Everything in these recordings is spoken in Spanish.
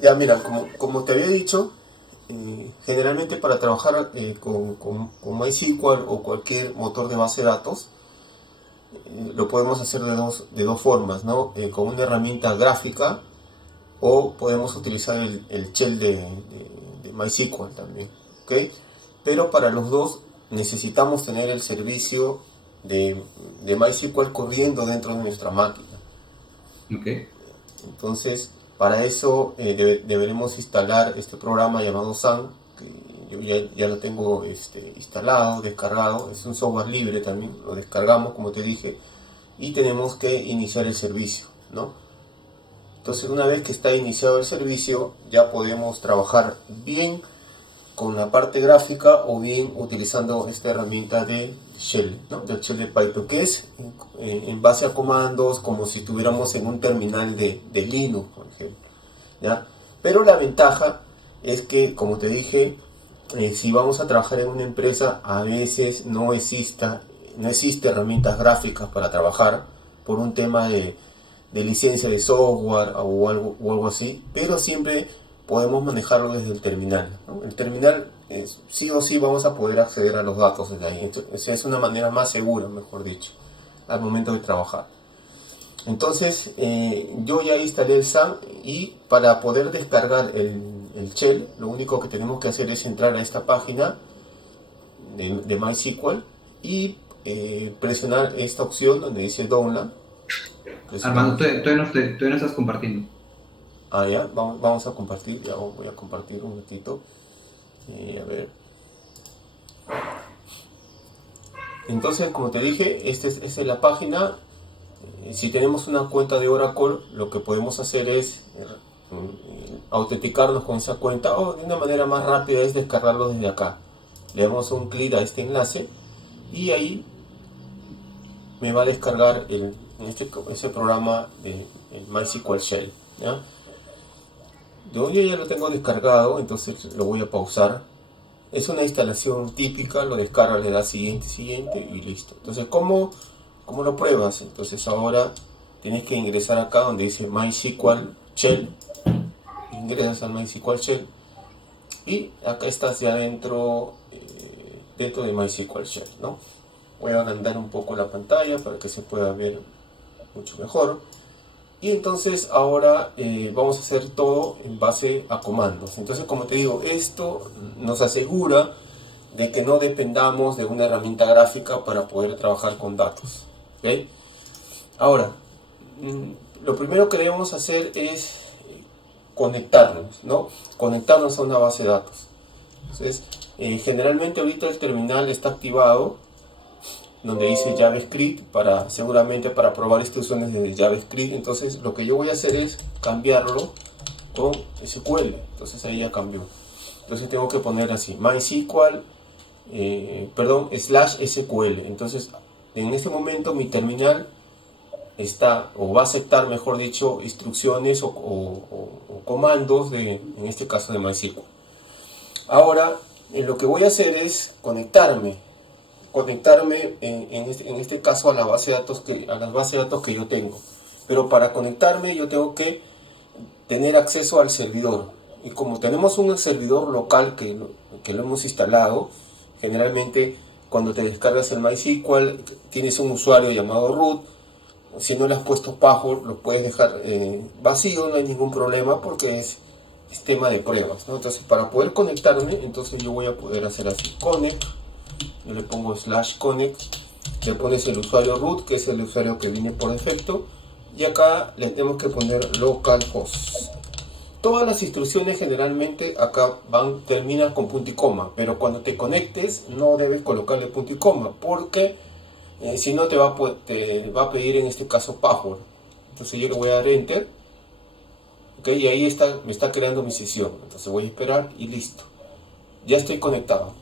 Ya, mira, como te había dicho, generalmente para trabajar con MySQL o cualquier motor de base de datos, lo podemos hacer de dos formas, ¿no? Con una herramienta gráfica o podemos utilizar el shell de MySQL también, ¿ok? Pero para los dos necesitamos tener el servicio de, de MySQL corriendo dentro de nuestra máquina. Ok. Entonces, para eso deberemos instalar este programa llamado SAN, que yo ya lo tengo instalado, descargado. Es un software libre también, lo descargamos, como te dije, y tenemos que iniciar el servicio, ¿no? Entonces, una vez que está iniciado el servicio, ya podemos trabajar bien con la parte gráfica o bien utilizando esta herramienta de Shell, ¿no? Del Shell de Python, que es en base a comandos como si estuviéramos en un terminal de Linux, por ejemplo, ¿ya? Pero la ventaja es que, como te dije, si vamos a trabajar en una empresa, a veces no existe herramientas gráficas para trabajar por un tema de licencia de software o algo así, pero siempre podemos manejarlo desde el terminal, ¿no? El terminal sí o sí vamos a poder acceder a los datos desde ahí. Entonces, es una manera más segura, mejor dicho, al momento de trabajar. Entonces yo ya instalé el SAM y para poder descargar el shell, lo único que tenemos que hacer es entrar a esta página de MySQL y presionar esta opción donde dice Download. Armando, Presionamos. todavía no estás compartiendo. Ah, ya, vamos a compartir, ya voy a compartir un ratito. A ver. Entonces, como te dije, esta es la página. Si tenemos una cuenta de Oracle, lo que podemos hacer es autenticarnos con esa cuenta o de una manera más rápida es descargarlo desde acá. Le damos un clic a este enlace y ahí me va a descargar ese programa de el MySQL Shell, ¿ya? Yo ya lo tengo descargado, entonces lo voy a pausar. Es una instalación típica, lo descarga, le da siguiente, siguiente y listo. Entonces, ¿cómo lo pruebas? Entonces ahora tienes que ingresar acá donde dice MySQL Shell. Ingresas al MySQL Shell y acá estás ya dentro de MySQL Shell, ¿no? Voy a agrandar un poco la pantalla para que se pueda ver mucho mejor. Y entonces ahora vamos a hacer todo en base a comandos. Entonces, como te digo, esto nos asegura de que no dependamos de una herramienta gráfica para poder trabajar con datos. ¿Okay? Ahora, lo primero que debemos hacer es conectarnos, ¿no? Conectarnos a una base de datos. Entonces, generalmente ahorita el terminal está activado donde dice JavaScript seguramente para probar instrucciones de JavaScript. Entonces lo que yo voy a hacer es cambiarlo con SQL. Entonces ahí ya cambió. Entonces tengo que poner así MySQL, / SQL. Entonces en este momento mi terminal está o va a aceptar, mejor dicho, instrucciones o comandos en este caso de MySQL. Ahora lo que voy a hacer es conectarme en este caso a la base de datos a las bases de datos que yo tengo. Pero para conectarme yo tengo que tener acceso al servidor. Y como tenemos un servidor local que lo hemos instalado, generalmente cuando te descargas el MySQL tienes un usuario llamado root. Si no le has puesto password, lo puedes dejar vacío, no hay ningún problema porque es tema de pruebas, ¿no? Entonces para poder conectarme, entonces yo voy a poder hacer así, connect. Yo le pongo /connect, le pones el usuario root, que es el usuario que viene por defecto, y acá le tenemos que poner localhost. Todas las instrucciones generalmente acá terminan con punto y coma, pero cuando te conectes no debes colocarle punto y coma, porque si no te va a pedir en este caso password. Entonces yo le voy a dar enter, ¿okay? Y ahí me está creando mi sesión. Entonces voy a esperar y listo. Ya estoy conectado.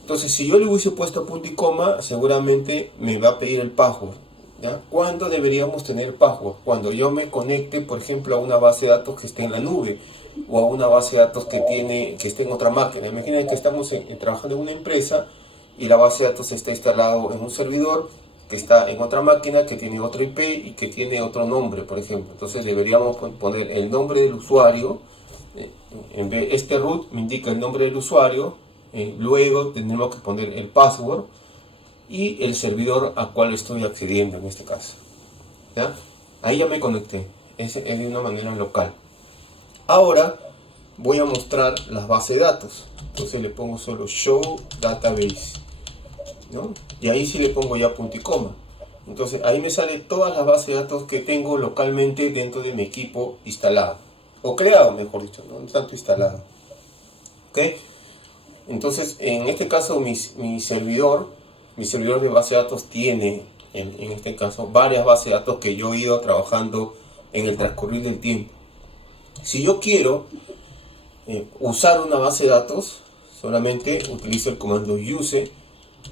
Entonces, si yo le hubiese puesto punto y coma, seguramente me va a pedir el password, ¿ya? ¿Cuándo deberíamos tener password? Cuando yo me conecte, por ejemplo, a una base de datos que esté en la nube o a una base de datos que esté en otra máquina. Imagina que estamos trabajando en una empresa y la base de datos está instalado en un servidor que está en otra máquina, que tiene otro IP y que tiene otro nombre, por ejemplo. Entonces deberíamos poner el nombre del usuario Este root me indica el nombre del usuario, luego tendremos que poner el password y el servidor a cual estoy accediendo en este caso. ¿Ya? Ahí ya me conecté, es de una manera local. Ahora voy a mostrar las bases de datos, entonces le pongo solo show database, ¿no? Y ahí sí le pongo ya punto y coma. Entonces ahí me sale todas las bases de datos que tengo localmente dentro de mi equipo instalado, o creado mejor dicho, no tanto instalado. ¿Ok? Entonces en este caso mi servidor de base de datos tiene en este caso varias bases de datos que yo he ido trabajando en el transcurrir del tiempo. Si yo quiero usar una base de datos, solamente utilizo el comando use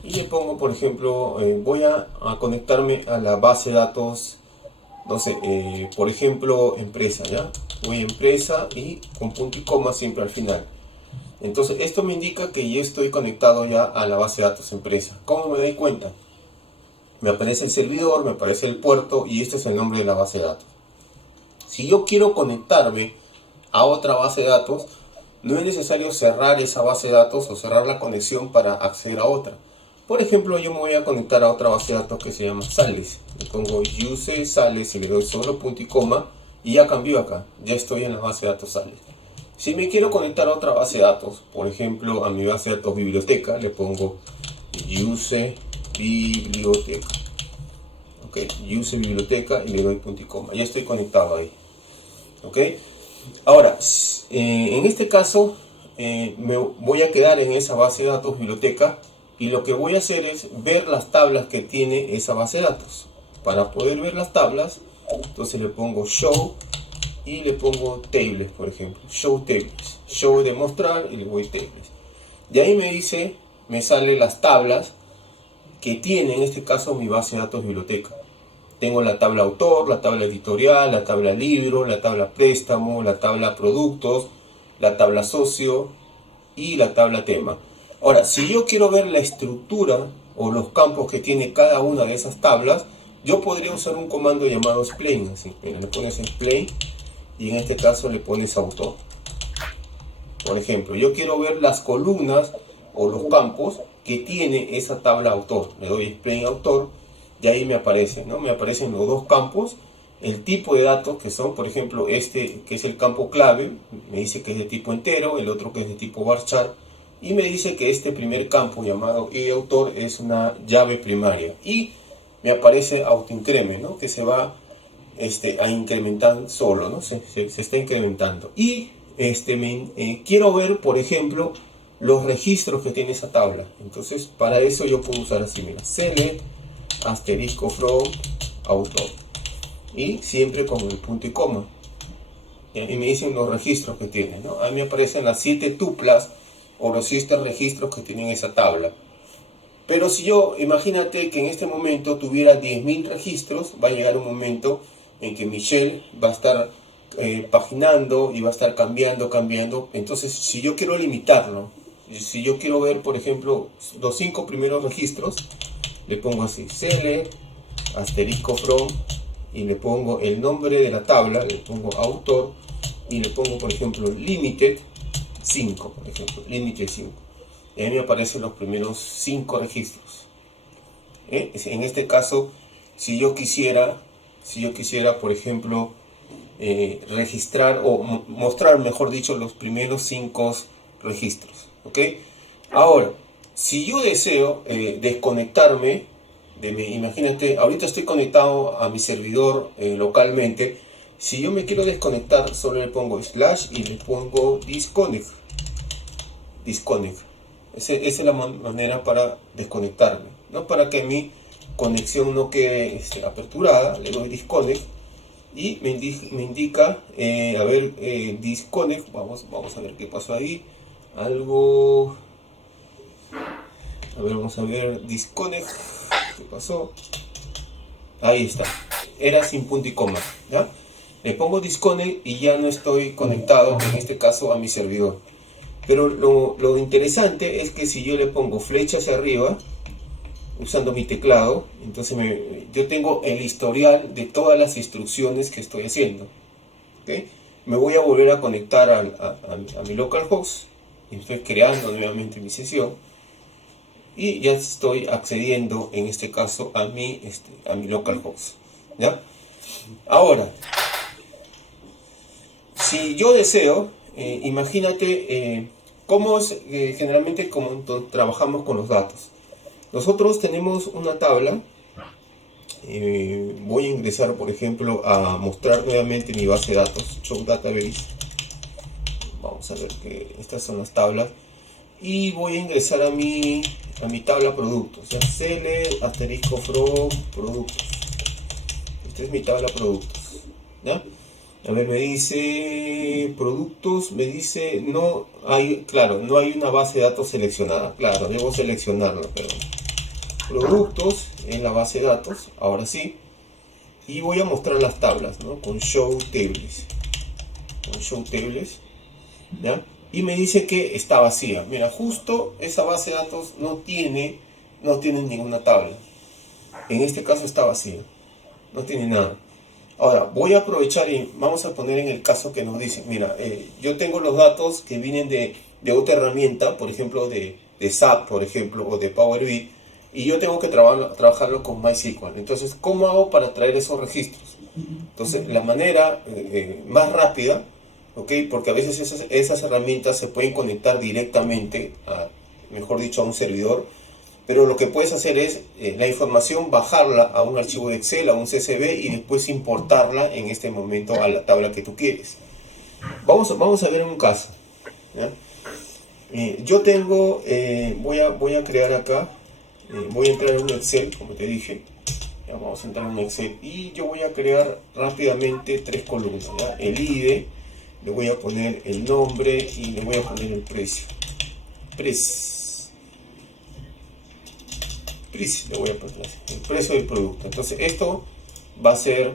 y le pongo, por ejemplo, voy a conectarme a la base de datos, no sé, por ejemplo, empresa, ¿ya? Voy a empresa y con punto y coma siempre al final. Entonces esto me indica que yo estoy conectado ya a la base de datos empresa. ¿Cómo me doy cuenta? Me aparece el servidor, me aparece el puerto y este es el nombre de la base de datos. Si yo quiero conectarme a otra base de datos, no es necesario cerrar esa base de datos o cerrar la conexión para acceder a otra. Por ejemplo, yo me voy a conectar a otra base de datos que se llama Sales. Le pongo use Sales y le doy solo punto y coma y ya cambió acá. Ya estoy en la base de datos Sales. Si me quiero conectar a otra base de datos, por ejemplo a mi base de datos biblioteca, le pongo use biblioteca. Ok, use biblioteca y le doy punto y coma. Ya estoy conectado ahí. Ok. Ahora, en este caso me voy a quedar en esa base de datos biblioteca y lo que voy a hacer es ver las tablas que tiene esa base de datos. Para poder ver las tablas, entonces le pongo show y le pongo tables, por ejemplo, show tables, show de mostrar y le voy tables. De ahí me sale las tablas que tiene en este caso mi base de datos biblioteca. Tengo la tabla autor, la tabla editorial, la tabla libro, la tabla préstamo, la tabla productos, la tabla socio y la tabla tema. Ahora, si yo quiero ver la estructura o los campos que tiene cada una de esas tablas, yo podría usar un comando llamado explain. Así, mira, le pones explain y en este caso le pones autor. Por ejemplo, yo quiero ver las columnas o los campos que tiene esa tabla autor. Le doy explain autor. Y ahí me aparece, ¿no? Me aparecen los dos campos, el tipo de datos que son, por ejemplo, este que es el campo clave, me dice que es de tipo entero, el otro que es de tipo varchar, y me dice que este primer campo llamado autor es una llave primaria. Y me aparece autoincrement, ¿no? Que se va a incrementar solo, ¿no? Se está incrementando. Y quiero ver, por ejemplo, los registros que tiene esa tabla. Entonces, para eso yo puedo usar así, mira, select asterisco from autor y siempre con el punto y coma y me dicen los registros que tiene, ¿no? A mí me aparecen las 7 tuplas o los 7 registros que tienen esa tabla. Pero si yo, imagínate que en este momento tuviera 10.000 registros, va a llegar un momento en que Michelle va a estar paginando y va a estar cambiando. Entonces, si yo quiero limitarlo, si yo quiero ver, por ejemplo, los 5 primeros registros, le pongo así, select asterisco from y le pongo el nombre de la tabla, le pongo autor y le pongo, por ejemplo, limited 5, por ejemplo, limited 5. Y ahí me aparecen los primeros 5 registros. En este caso, si yo quisiera, por ejemplo, registrar o mostrar, mejor dicho, los primeros 5 registros. ¿Ok? Ahora, si yo deseo desconectarme imagínate, ahorita estoy conectado a mi servidor localmente. Si yo me quiero desconectar, solo le pongo slash y le pongo disconnect. Esa es la manera para desconectarme, ¿no? Para que mi conexión no quede aperturada, le doy disconnect y me indica, disconnect. Vamos a ver qué pasó ahí. Algo. A ver, vamos a ver, disconnect. ¿Qué pasó? Ahí está. Era sin punto y coma, ¿ya? Le pongo disconnect y ya no estoy conectado, en este caso, a mi servidor. Pero lo interesante es que si yo le pongo flecha hacia arriba, usando mi teclado, entonces yo tengo el historial de todas las instrucciones que estoy haciendo. ¿Okay? me voy a volver a conectar a mi localhost y estoy creando nuevamente mi sesión y ya estoy accediendo en este caso a mi localhost, ¿ya? Ahora, si yo deseo, imagínate cómo es generalmente como trabajamos con los datos. Nosotros tenemos una tabla. Voy a ingresar, por ejemplo, a mostrar nuevamente mi base de datos, Show Database. Vamos a ver que estas son las tablas. Y voy a ingresar a mi tabla productos. O sea, cl asterisco from productos. Esta es mi tabla productos, ¿ya? A ver, me dice productos, me dice no hay, claro, no hay una base de datos seleccionada. Claro, debo seleccionarla, pero productos en la base de datos, ahora sí. Y voy a mostrar las tablas, ¿no? Con show tables. Con show tables, ¿ya? Y me dice que está vacía. Mira, justo esa base de datos no tiene ninguna tabla. En este caso está vacía. No tiene nada. Ahora, voy a aprovechar y vamos a poner en el caso que nos dicen. Mira, yo tengo los datos que vienen de otra herramienta, por ejemplo, de SAP, por ejemplo, o de Power BI. Y yo tengo que trabajarlo con MySQL. Entonces, ¿cómo hago para traer esos registros? Entonces, la manera más rápida, ¿ok? Porque a veces esas herramientas se pueden conectar directamente, mejor dicho, a un servidor. Pero lo que puedes hacer es la información bajarla a un archivo de Excel, a un CSV y después importarla en este momento a la tabla que tú quieres. Vamos a ver un caso, ¿ya? Yo tengo, voy a crear acá. Voy a entrar en un Excel, como te dije. Ya vamos a entrar en un Excel y yo voy a crear rápidamente 3 columnas, ¿ya? El ID, le voy a poner el nombre y le voy a poner el precio. Le voy a poner el precio del producto. Entonces esto va a ser,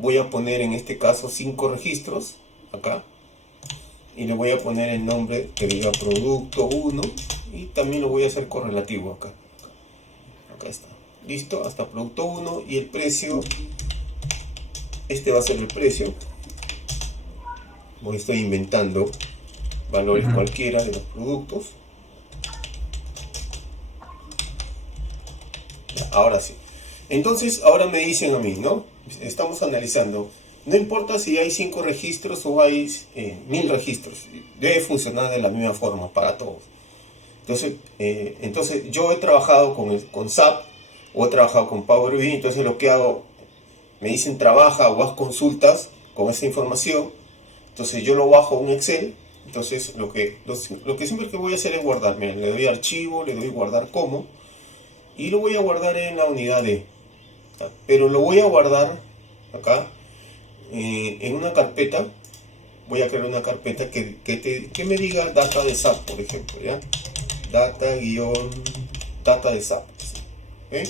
voy a poner en este caso 5 registros acá. Y le voy a poner el nombre que diga producto 1 y también lo voy a hacer correlativo acá. Acá está. Listo, hasta producto 1 y el precio. Este va a ser el precio. Hoy estoy inventando valores cualquiera de los productos. Ahora sí. Entonces, ahora me dicen a mí, ¿no? Estamos analizando. No importa si hay 5 registros o hay 1000 registros, debe funcionar de la misma forma para todos. Entonces yo he trabajado con SAP o he trabajado con Power BI, entonces lo que hago, me dicen trabaja o haz consultas con esta información, entonces yo lo bajo a un Excel, entonces lo que siempre que voy a hacer es guardar, miren, le doy archivo, le doy guardar como, y lo voy a guardar en la unidad D, pero lo voy a guardar acá, en una carpeta. Voy a crear una carpeta que me diga data de SAP, por ejemplo, ¿ya? Data de SAP, ¿okay?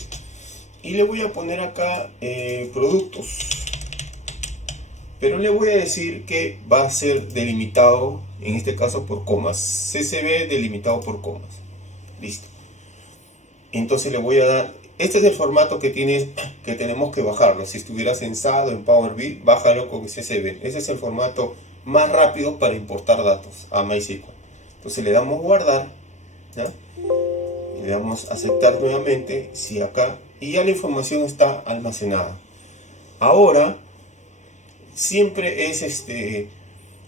Y le voy a poner acá productos, pero le voy a decir que va a ser delimitado, en este caso por comas, CSV delimitado por comas. Listo. Entonces le voy a dar, este es el formato que tenemos que bajarlo. Si estuvieras en SAP o en Power BI, bájalo con CSV. Ese es el formato más rápido para importar datos a MySQL. Entonces le damos guardar, ¿ya? Le damos aceptar nuevamente, sí, acá, y ya la información está almacenada. Ahora, siempre es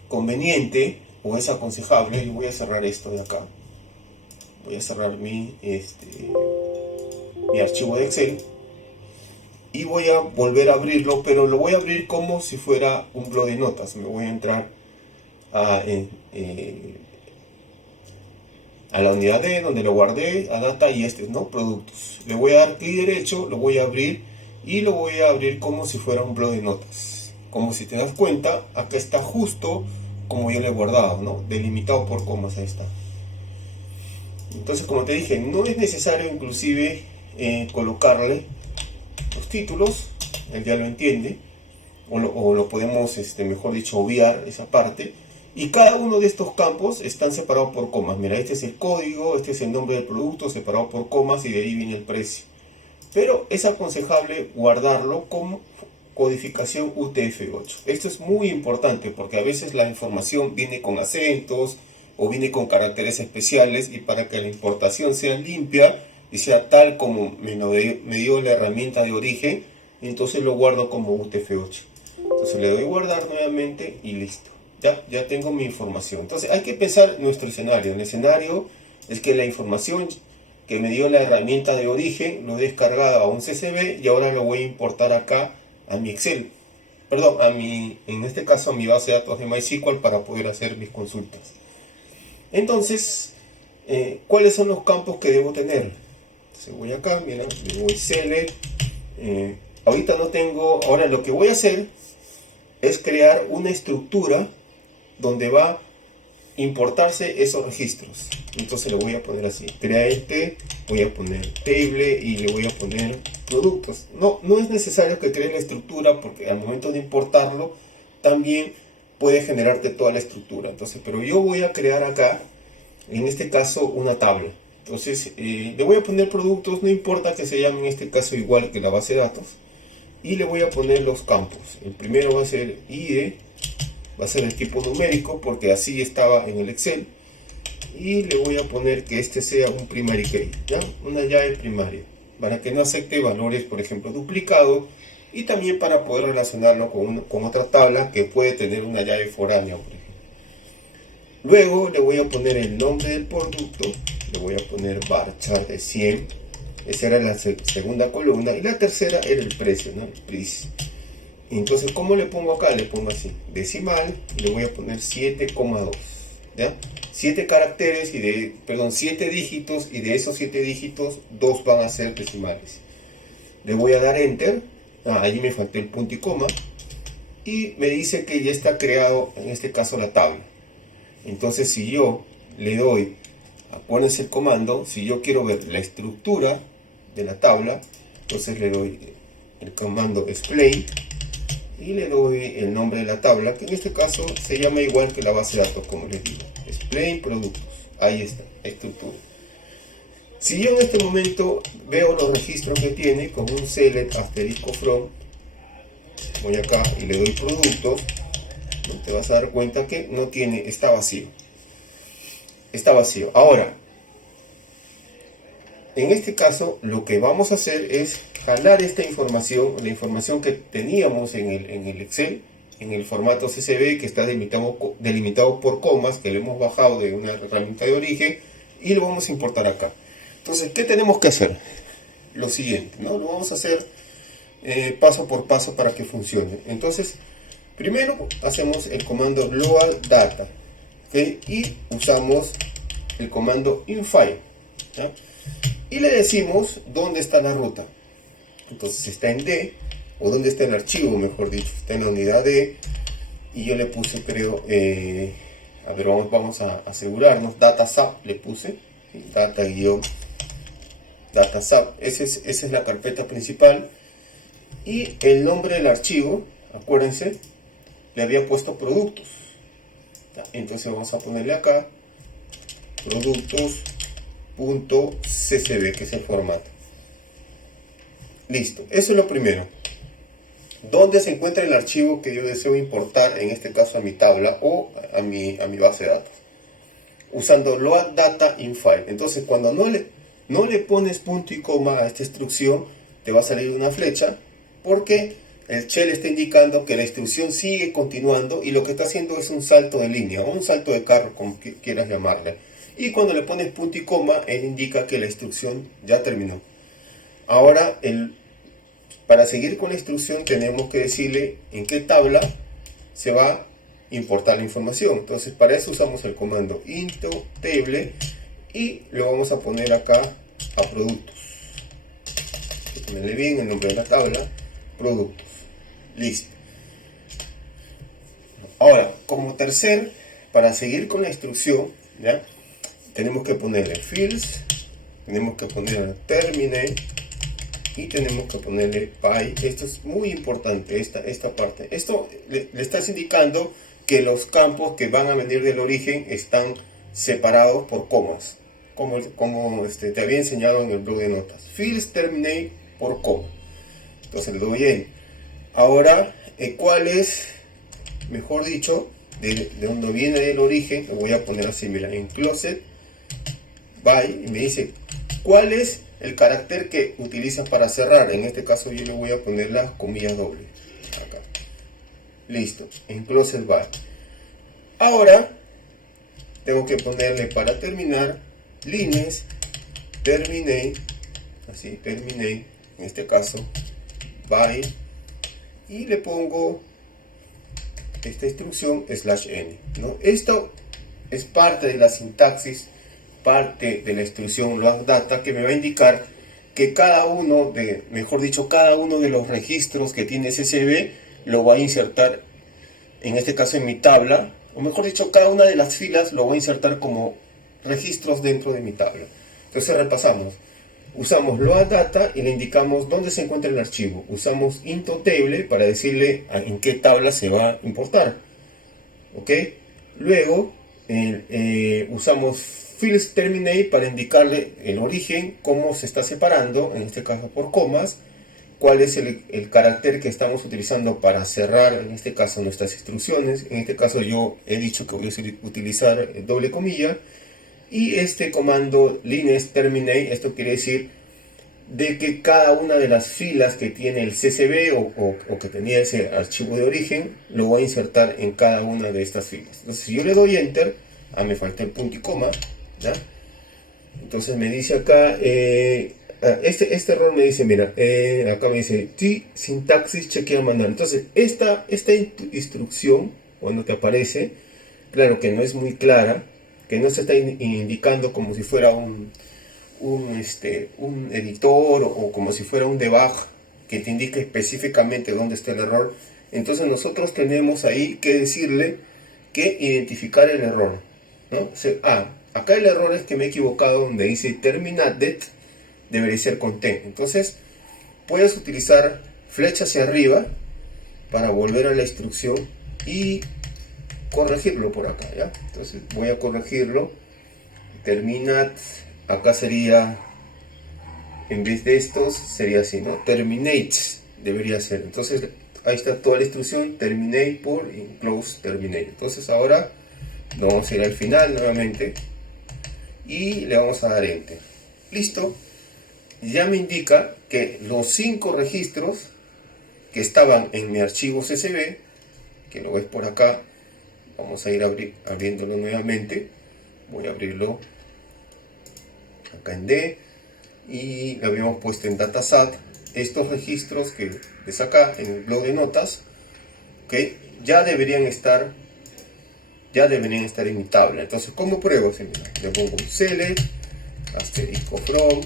conveniente o es aconsejable, y voy a cerrar esto de acá. Voy a cerrar mi archivo de Excel y voy a volver a abrirlo, pero lo voy a abrir como si fuera un blog de notas. Me voy a entrar a la unidad D donde lo guardé, a data y ¿no? Productos. Le voy a dar clic derecho, lo voy a abrir y lo voy a abrir como si fuera un blog de notas. Como si te das cuenta, acá está justo como yo lo he guardado, ¿no? Delimitado por comas, ahí está. Entonces, como te dije, no es necesario inclusive colocarle los títulos, él ya lo entiende, o lo podemos, mejor dicho, obviar esa parte. Y cada uno de estos campos están separados por comas. Mira, este es el código, este es el nombre del producto, separado por comas y de ahí viene el precio. Pero es aconsejable guardarlo como codificación UTF-8. Esto es muy importante porque a veces la información viene con acentos o viene con caracteres especiales, y para que la importación sea limpia y sea tal como me dio la herramienta de origen, entonces lo guardo como UTF-8. Entonces le doy guardar nuevamente y listo. Ya tengo mi información. Entonces hay que pensar nuestro escenario. El escenario es que la información que me dio la herramienta de origen lo he descargado a un CSV y ahora lo voy a importar acá a mi Excel. Perdón, en este caso a mi base de datos de MySQL para poder hacer mis consultas. Entonces, ¿cuáles son los campos que debo tener? Entonces voy acá, mira, le voy select. Ahorita no tengo, ahora lo que voy a hacer es crear una estructura donde va a importarse esos registros. Entonces le voy a poner así, crea este, voy a poner table y le voy a poner productos. No es necesario que cree la estructura, porque al momento de importarlo también puede generarte toda la estructura. Entonces, pero yo voy a crear acá, en este caso, una tabla. Entonces le voy a poner productos, no importa que se llame en este caso igual que la base de datos, y le voy a poner los campos. El primero va a ser ID, va a ser el tipo numérico porque así estaba en el Excel, y le voy a poner que este sea un primary key, ¿ya? Una llave primaria, para que no acepte valores, por ejemplo, duplicados, y también para poder relacionarlo con otra tabla que puede tener una llave foránea, por ejemplo. Luego le voy a poner el nombre del producto, le voy a poner varchar de 100, esa era la segunda columna, y la tercera era el precio, ¿no? El price. Entonces, ¿cómo le pongo acá? Le pongo así, decimal, y le voy a poner 7,2, ¿ya? 7 caracteres, 7 dígitos, y de esos 7 dígitos, 2 van a ser decimales. Le voy a dar enter, allí me faltó el punto y coma, y me dice que ya está creado, en este caso, la tabla. Entonces, si yo le doy, acuérdense el comando, si yo quiero ver la estructura de la tabla, entonces le doy el comando explain, y le doy el nombre de la tabla, que en este caso se llama igual que la base de datos, como les digo, explain productos. Ahí está, estructura. Si yo en este momento veo los registros que tiene con un select asterisco from, voy acá y le doy productos, ¿no? Te vas a dar cuenta que no tiene, está vacío. Está vacío. Ahora, en este caso, lo que vamos a hacer es jalar esta información, la información que teníamos en el Excel, en el formato CSV, que está delimitado por comas, que lo hemos bajado de una herramienta de origen, y lo vamos a importar acá. Entonces, ¿qué tenemos que hacer? Lo siguiente, ¿no? Lo vamos a hacer paso por paso para que funcione. Entonces, primero hacemos el comando load data, ¿okay? Y usamos el comando infile, ¿ya? Y le decimos dónde está la ruta. Entonces está en D, o dónde está el archivo, mejor dicho, está en la unidad D, y yo le puse, creo, a ver, vamos a asegurarnos, datasap le puse, datasap, esa es la carpeta principal, y el nombre del archivo, acuérdense, le había puesto productos. Entonces vamos a ponerle acá productos.csv, que es el formato. Listo, eso es lo primero. ¿Dónde se encuentra el archivo que yo deseo importar, en este caso a mi tabla o a mi base de datos? Usando load data infile. Entonces, cuando no le pones punto y coma a esta instrucción, te va a salir una flecha, porque el shell está indicando que la instrucción sigue continuando y lo que está haciendo es un salto de línea o un salto de carro, como quieras llamarle. Y cuando le pones punto y coma, él indica que la instrucción ya terminó. Ahora, para seguir con la instrucción, tenemos que decirle en qué tabla se va a importar la información. Entonces, para eso usamos el comando into table y lo vamos a poner acá a productos. Hay que ponerle bien el nombre de la tabla, productos. Listo. Ahora, como tercer, para seguir con la instrucción, ¿ya? Tenemos que ponerle fields, tenemos que ponerle terminate y tenemos que ponerle py. Esto es muy importante, esta parte. Esto le estás indicando que los campos que van a venir del origen están separados por comas, como te había enseñado en el blog de notas. Fields terminate por coma. Entonces le doy en. Ahora, ¿cuál es, mejor dicho, de donde viene el origen? Lo voy a poner así, mira, en closet by, y me dice, ¿cuál es el carácter que utilizas para cerrar? En este caso yo le voy a poner las comillas dobles. Acá. Listo, en closet by. Ahora, tengo que ponerle para terminar, lines, terminate, así, terminate, en este caso, by, y le pongo esta instrucción /n, ¿no? Esto es parte de la sintaxis, parte de la instrucción load data, que me va a indicar que cada uno de, mejor dicho, cada uno de los registros que tiene CSV lo va a insertar, en este caso en mi tabla, o mejor dicho, cada una de las filas lo va a insertar como registros dentro de mi tabla. Entonces repasamos. Usamos load data y le indicamos dónde se encuentra el archivo. Usamos into table para decirle en qué tabla se va a importar. ¿Ok? Luego usamos fields terminate para indicarle el origen, cómo se está separando, en este caso por comas, cuál es el carácter que estamos utilizando para cerrar, en este caso, nuestras instrucciones. En este caso yo he dicho que voy a utilizar doble comilla. Y este comando lines terminate, esto quiere decir de que cada una de las filas que tiene el CSV o que tenía ese archivo de origen, lo voy a insertar en cada una de estas filas. Entonces si yo le doy enter, me faltó el punto y coma, ¿ya? Entonces me dice acá, este error me dice, mira, acá me dice sintaxis chequear manual. Entonces esta instrucción, cuando te aparece, claro que no es muy clara, que no se está indicando como si fuera un editor o como si fuera un debug que te indique específicamente dónde está el error. Entonces nosotros tenemos ahí que decirle que identificar el error, ¿no? Acá el error es que me he equivocado donde dice terminated, debería ser con T. Entonces puedes utilizar flecha hacia arriba para volver a la instrucción y corregirlo por acá, ¿ya? Entonces voy a corregirlo. Terminat, acá sería, en vez de estos, sería así, ¿no? Terminates debería ser. Entonces ahí está toda la instrucción, terminate por close terminate. Entonces ahora lo vamos a ir al final nuevamente y le vamos a dar enter. Listo. Ya me indica que los 5 registros que estaban en mi archivo CSV, que lo ves por acá, vamos a ir abriéndolo nuevamente. Voy a abrirlo acá en D y lo habíamos puesto en datasat. Estos registros que ves acá en el blog de notas, ¿okay? ya deberían estar en mi tabla. Entonces, ¿cómo pruebo? Le pongo un select asterisco from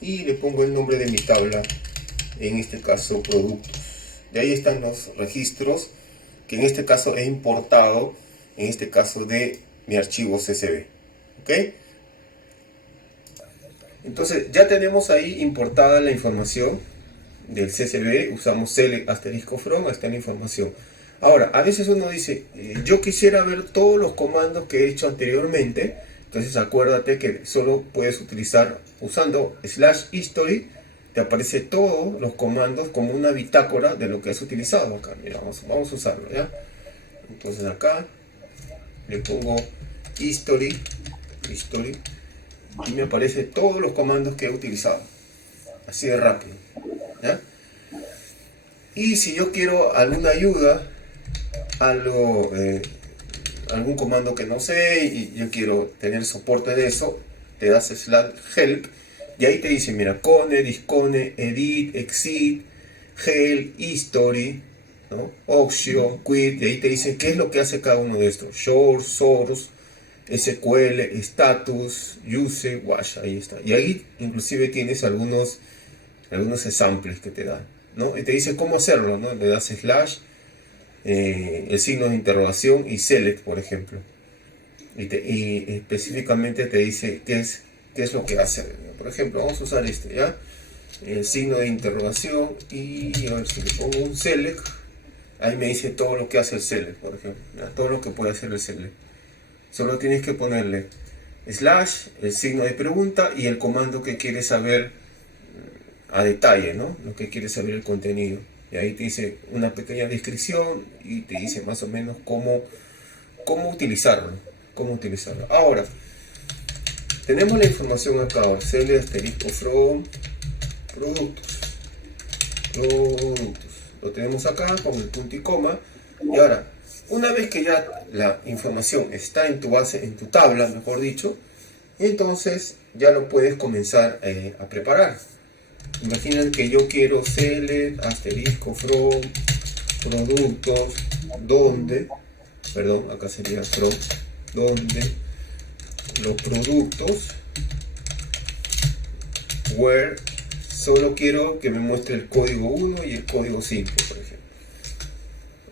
y le pongo el nombre de mi tabla, en este caso productos. De ahí están los registros que en este caso he importado, en este caso de mi archivo CSV. ¿Ok? Entonces ya tenemos ahí importada la información del CSV. Usamos select asterisco from, está la información. Ahora, a veces uno dice, yo quisiera ver todos los comandos que he hecho anteriormente. Entonces acuérdate que solo puedes utilizar, usando /history, te aparece todos los comandos como una bitácora de lo que has utilizado acá. Mira, vamos a usarlo, ¿ya? Entonces acá le pongo history y me aparece todos los comandos que he utilizado. Así de rápido, ¿ya? Y si yo quiero alguna ayuda, algún comando que no sé y yo quiero tener soporte de eso, te das /help y ahí te dice, mira, cone, discone, edit, exit, help, history, ¿no? Option, quit, y ahí te dice qué es lo que hace cada uno de estos: short, source, SQL, status, use, wash. Ahí está. Y ahí inclusive tienes algunos samples que te dan, ¿no? Y te dice cómo hacerlo, ¿no? Le das / el signo de interrogación y select, por ejemplo, y específicamente te dice qué es lo que hace. Por ejemplo, vamos a usar este, ¿ya? El signo de interrogación, y a ver si le pongo un select, ahí me dice todo lo que hace el select, por ejemplo, ¿ya? Todo lo que puede hacer el select. Solo tienes que ponerle / el signo de pregunta y el comando que quieres saber a detalle, ¿no? Lo que quieres saber, el contenido. Y ahí te dice una pequeña descripción y te dice más o menos cómo utilizarlo. Ahora, tenemos la información acá, cl asterisco from productos. Lo tenemos acá con el punto y coma. Y ahora, una vez que ya la información está en tu base, en tu tabla, mejor dicho, entonces ya lo puedes comenzar a preparar. Imaginen que yo quiero select asterisco from productos donde, perdón, acá sería from, donde los productos where solo quiero que me muestre el código 1 y el código 5, por ejemplo.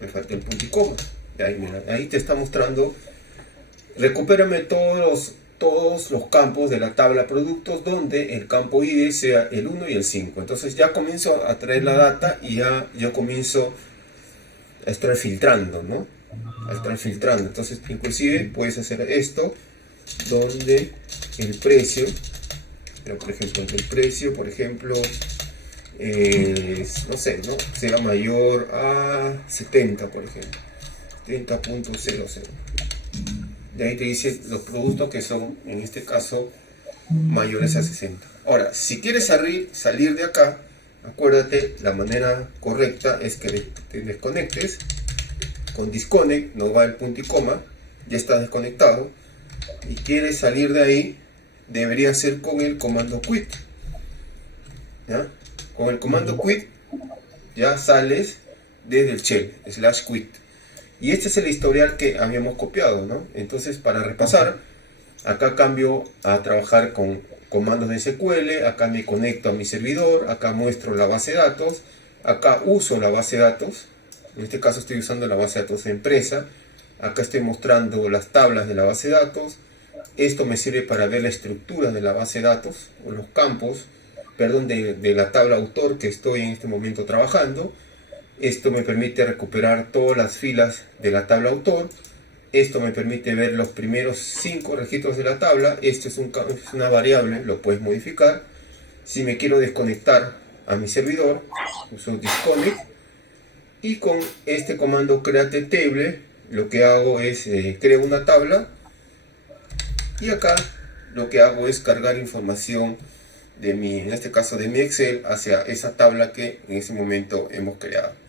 Me falta el punto y coma. Y ahí, mira, ahí te está mostrando. Recupérame todos los campos de la tabla productos donde el campo ID sea el 1 y el 5. Entonces ya comienzo a traer la data y ya yo comienzo a estar filtrando, ¿no? A estar filtrando. Entonces inclusive puedes hacer esto donde el precio, pero por ejemplo el precio, por ejemplo, no sé, ¿no? Sea mayor a 70, por ejemplo, 70.00. Y ahí te dice los productos que son, en este caso, mayores a 60. Ahora, si quieres salir de acá, acuérdate, la manera correcta es que te desconectes. Con disconnect no va el punto y coma, ya estás desconectado. Y quieres salir de ahí, debería ser con el comando quit. ¿Ya? Con el comando quit ya sales desde el shell, /quit. Y este es el historial que habíamos copiado, ¿no? Entonces, para repasar, acá cambio a trabajar con comandos de SQL, acá me conecto a mi servidor, acá muestro la base de datos, acá uso la base de datos, en este caso estoy usando la base de datos de empresa, acá estoy mostrando las tablas de la base de datos, esto me sirve para ver la estructura de la base de datos, o los campos, perdón, de la tabla autor que estoy en este momento trabajando. Esto me permite recuperar todas las filas de la tabla autor. Esto me permite ver los primeros 5 registros de la tabla. Esto es una variable, lo puedes modificar. Si me quiero desconectar a mi servidor, uso disconnect. Y con este comando create table, lo que hago es creo una tabla. Y acá lo que hago es cargar información de en este caso de mi Excel, hacia esa tabla que en ese momento hemos creado.